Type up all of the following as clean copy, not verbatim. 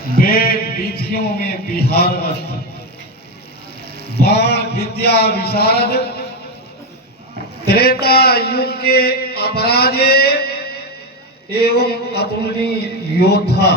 वेद विधियों में बिहारस्त, बाण विद्या विशारद, त्रेता युग के अपराजय एवं अतुलनीय योद्धा,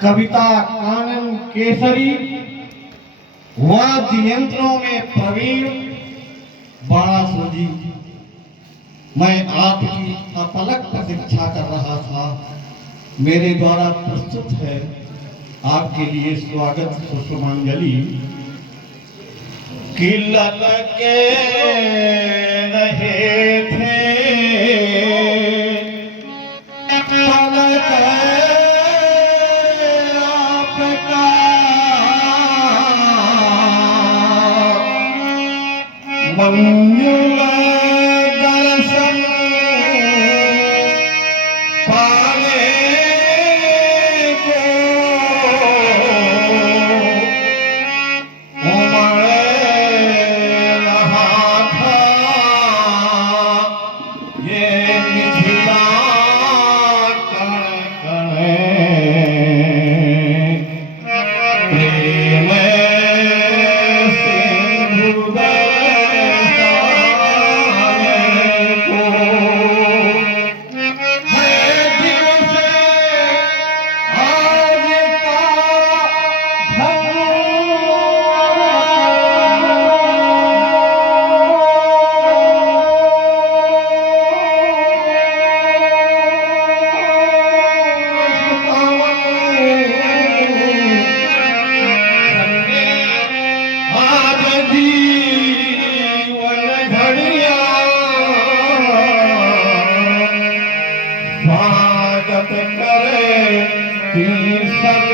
कविता कानन केसरी, वाद्य यंत्रों में प्रवीण बाणासुर जी, मैं आपकी अपलक प्रतीक्षा कर रहा था। मेरे द्वारा प्रस्तुत है आपके लिए स्वागत पुष्पांजलि। किलल के रहे थे पलक आपका, मंजुल दर्शन पाने को उमड़ रहा था ये मिथिला कण कण, प्रेम सिंधु स्वागत करे सब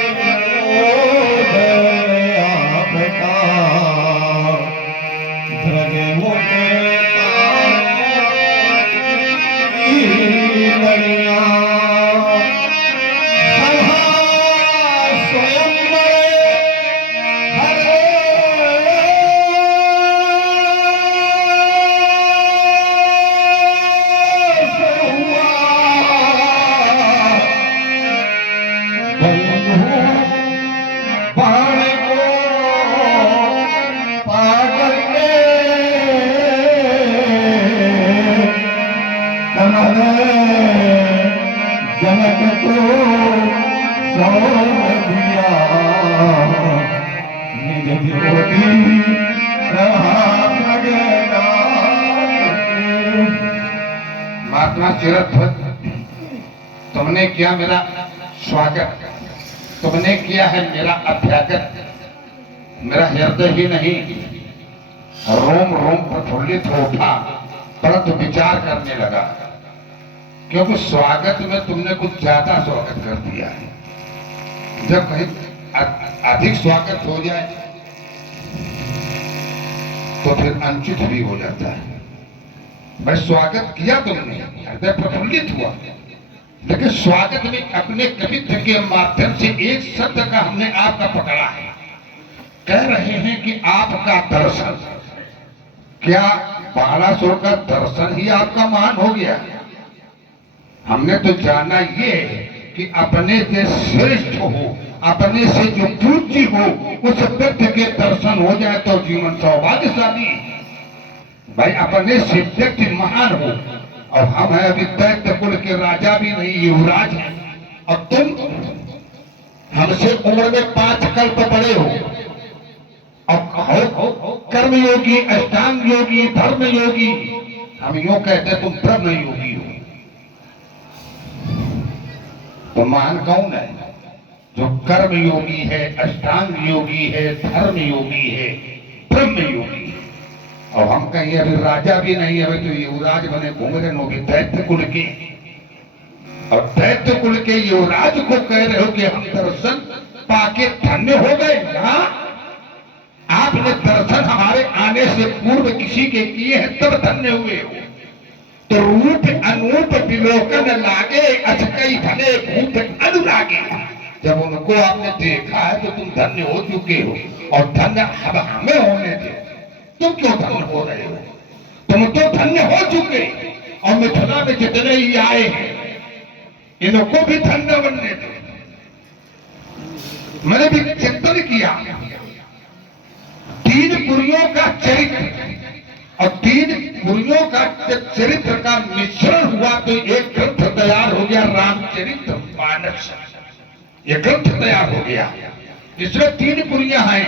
लोग आपका, ध्रज मुके लड़िया सभा स्वयं हरे बाण को पाकर के कनन जनक को सौंप दिया, निज ज्योति महात्मा चिरध्वज, तुमने किया मेरा स्वागत, तुमने किया है मेरा अभ्यागत। मेरा हृदय ही नहीं रोम रोम प्रफुल्लित हो उठा, परंतु विचार करने लगा, क्योंकि स्वागत में तुमने कुछ ज्यादा स्वागत कर दिया है। जब कहीं अधिक स्वागत हो जाए तो फिर अनुचित भी हो जाता है। भाई स्वागत किया तुमने, हृदय प्रफुल्लित हुआ, लेकिन स्वागत में अपने कवित्व के माध्यम से एक शब्द का हमने आपका पकड़ा है। कह रहे हैं कि आपका दर्शन, क्या बाणासुर का दर्शन ही आपका मान हो गया? हमने तो जाना ये कि अपने से श्रेष्ठ हो, अपने से जो पूज्य हो, उस व्यक्ति के दर्शन हो जाए तो जीवन सौभाग्यशाली। भाई अपने से व्यक्ति महान हो, और हम हैं अभी दैत्य कुल के राजा भी नहीं, युवराज हैं, और तुम हमसे उम्र में 5 कल्प बड़े हो, और कर्म योगी, अष्टांग योगी, धर्म योगी। हम यूं कहते तुम ब्रह्म योगी हो। तो महान कौन है? जो कर्म योगी है, अष्टांग योगी है, धर्म योगी है, ब्रह्म योगी है। और हम कहीं अभी राजा भी नहीं, अभी तो युवराज बने घूम रहे हो दैत्य कुल के, और दैत्य कुल के युवराज को कह रहे हो कि हम दर्शन पाके धन्य हो गए। हाँ, आपने दर्शन हमारे आने से पूर्व किसी के किए हैं तब धन्य हुए हो। तो रूप अनूप विलोकन लागे, अचकई भले भूत अनुरागे। जब उनको आपने देखा है तो तुम धन्य हो चुके हो, और धन्य अब हमें होने दे। तुम क्यों धन्य हो रहे हो? तुम तो धन्य हो चुके, और मिथिला में जितने ही आए हैं इनको भी धन्य बनने दो। मैंने भी चिंतन किया, तीन पुरियों का चरित्र और तीन पुरियों का चरित्र का मिश्रण हुआ तो एक ग्रंथ तैयार हो गया, रामचरित्र मानस। ये ग्रंथ तैयार हो गया। इसमें तीन पुरियां हैं,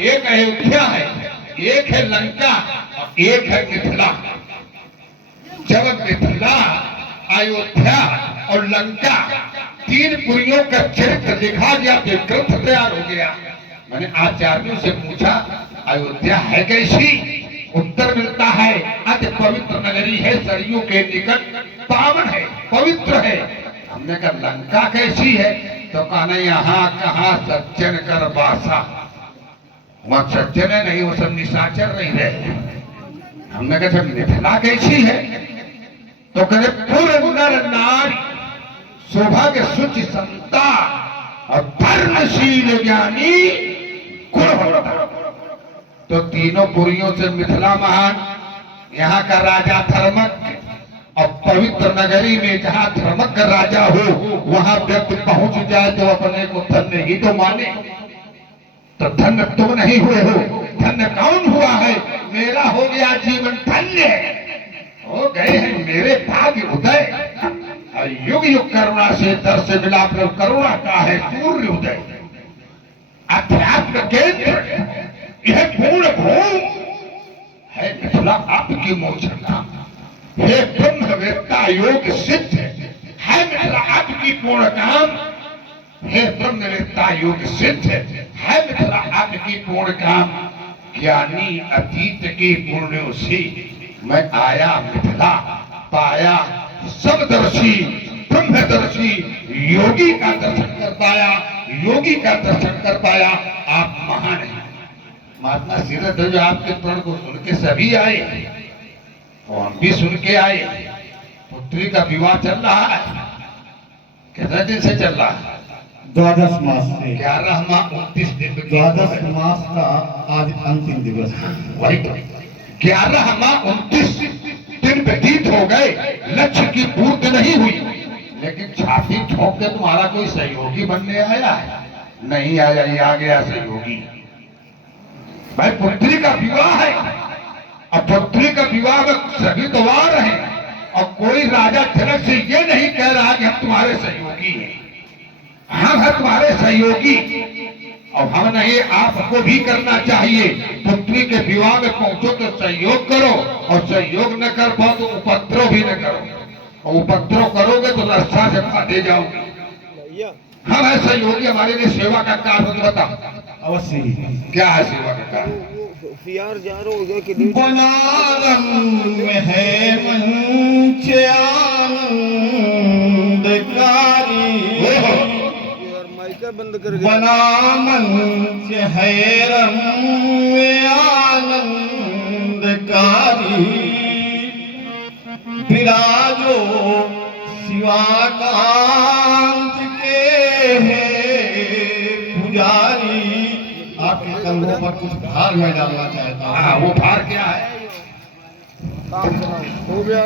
एक अयोध्या है, एक है लंका और एक है मिथिला। जब मिथिला, अयोध्या और लंका तीन पुरियों का चरित्र लिखा गया तो ग्रंथ तैयार हो गया। मैंने आचार्यों से पूछा अयोध्या है कैसी? उत्तर मिलता है अति पवित्र नगरी है, सरयू के निकट, पावन है, पवित्र है। हमने कहा लंका कैसी है? तो कहना यहाँ कहाँ सज्जन कर बासा, वहां सज्जन है नहीं, वो सब निशाचर नहीं रहे। हमने कहा मिथिला कैसी है? तो कहते पूर्ण नर नारी, सौभाग्य सुचि संता और धर्मशील ज्ञानी गुण। तो तीनों पुरियों से मिथिला महान, यहाँ का राजा धर्मक, और पवित्र नगरी में जहाँ धर्मक का राजा हो वहां व्यक्ति पहुंच जाए तो अपने को धन्य ही तो माने। तो धन्य तुम नहीं हुए हो, धन्य कौन हुआ है? मेरा हो गया जीवन धन्य, हो गए हैं मेरे भाग्य उदय। युग युग करुणा से दर से मिला, करुणा का है सूर्य उदय। अध्यात्म केंद्र यह पूर्ण भूमि है मिथिला आपकी मोचना, हे ब्रह्मवेत्ता योग सिद्ध है मिथिला आपकी पूर्ण काम, हे ब्रह्मवेत्ता योग सिद्ध है मिथिला आपकी पूर्ण काम। ज्ञानी अतीत के पुण्यों से मैं आया मिथिला, पाया समदर्शी ब्रह्मदर्शी योगी का दर्शन कर पाया, योगी का दर्शन कर पाया। आप महान हैं। महात्मा सिद्धदेव आपके प्रण को सुन के सभी आए और हम भी सुन के आए। पुत्री का विवाह चल रहा है, कितने दिन से चल रहा है? 12 मास से 11 माह 29 दिन। 12 मास का आज अंतिम दिवस है। वही तो 11 माह 29 दिन व्यतीत हो गए, लक्ष्य की पूर्ति नहीं हुई, लेकिन छाती ठोक के तुम्हारा कोई सहयोगी बनने आया है? नहीं आया, ये आ गया सहयोगी। भाई पुत्री का विवाह है और पुत्री का विवाह में सभी द्वार हैं और कोई राजा जनक से ये नहीं कह रहा कि हम तुम्हारे सहयोगी हैं, हम हैं तुम्हारे सहयोगी। और हम नहीं, आपको भी करना चाहिए। पुत्री के विवाह में पहुंचो तो सहयोग करो और सहयोग न कर पाओ तो उपद्रव भी न करो, और उपद्रव करोगे तो रास्ता से फाटे जाओगे। हम है सहयोगी, हमारे लिए सेवा का कार्य बताओ। अवश्य ही। क्या है सेवा का कार्य? बनारस में है मंच आनंदकारी, बना मंच है रंग आनंदकारी, विराजो शिवाकांत के है पुजारी। आपके कंधों पर कुछ भार मैं डालना चाहता हूँ। हाँ, वो भार क्या है?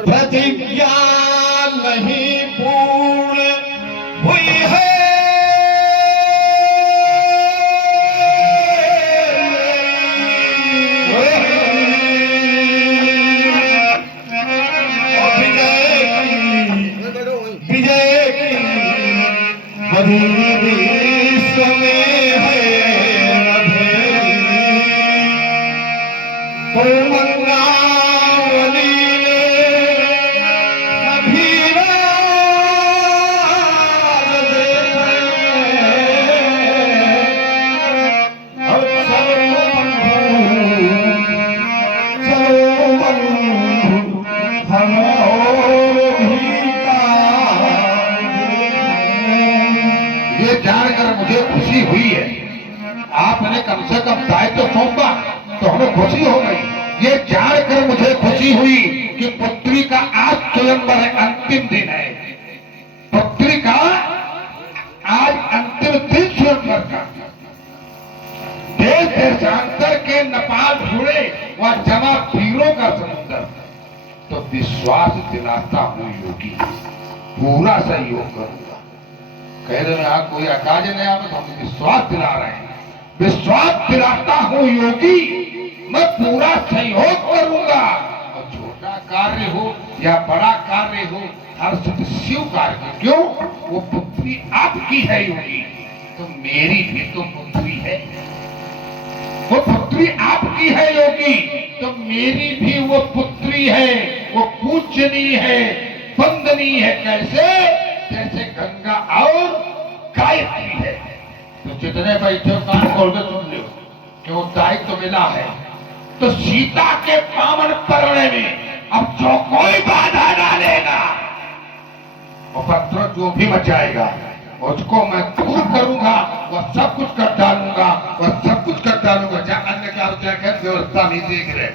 प्रतिज्ञा नहीं पूर्ण हुई है, विजय की बड़ी विश्व में है तो मंगावली ने सभी राज देखे। अब चलो बंधु हम और भी ये जानकर मुझे खुशी हुई है, आपने कम से कम दायित्व सौंपा तो हमें खुशी हो गई। ये जानकर मुझे खुशी हुई कि पुत्री का आज स्वयंवर है, अंतिम दिन है। पुत्री का आज अंतिम दिन स्वयंवर का। देश देशांतर के नेपाल जुड़े वह जमा वीरों का समुद्र। तो विश्वास दिलाता हूं योगी, पूरा सहयोग करूंगा। कह रहे हैं कोई अकाज नहीं आवे तो हम विश्वास दिला रहे हैं, विश्वास दिलाता हूँ योगी, मैं पूरा सहयोग करूंगा। और छोटा कार्य हो या बड़ा कार्य हो, हर सिद्ध शिव कार्य। क्यों? वो पुत्री आपकी है योगी, तो मेरी भी तो पुत्री है। वो पुत्री आपकी है योगी, तो मेरी भी वो पुत्री है, वो पूजनीय है, वंदनीय है। कैसे? जैसे गंगा और गायत्री है। तो जितने बैठे हो कान खोल के सुन लो कि वो दायित्व तो मिला है। तो सीता के पावन परणे में अब जो कोई बाधा डालेगा, उपद्रव जो भी मचाएगा, उसको मैं दूर करूंगा, वह सब कुछ कर डालूंगा, वह सब कुछ कर डालूंगा। अन्य क्या व्यवस्था नहीं देख रहे।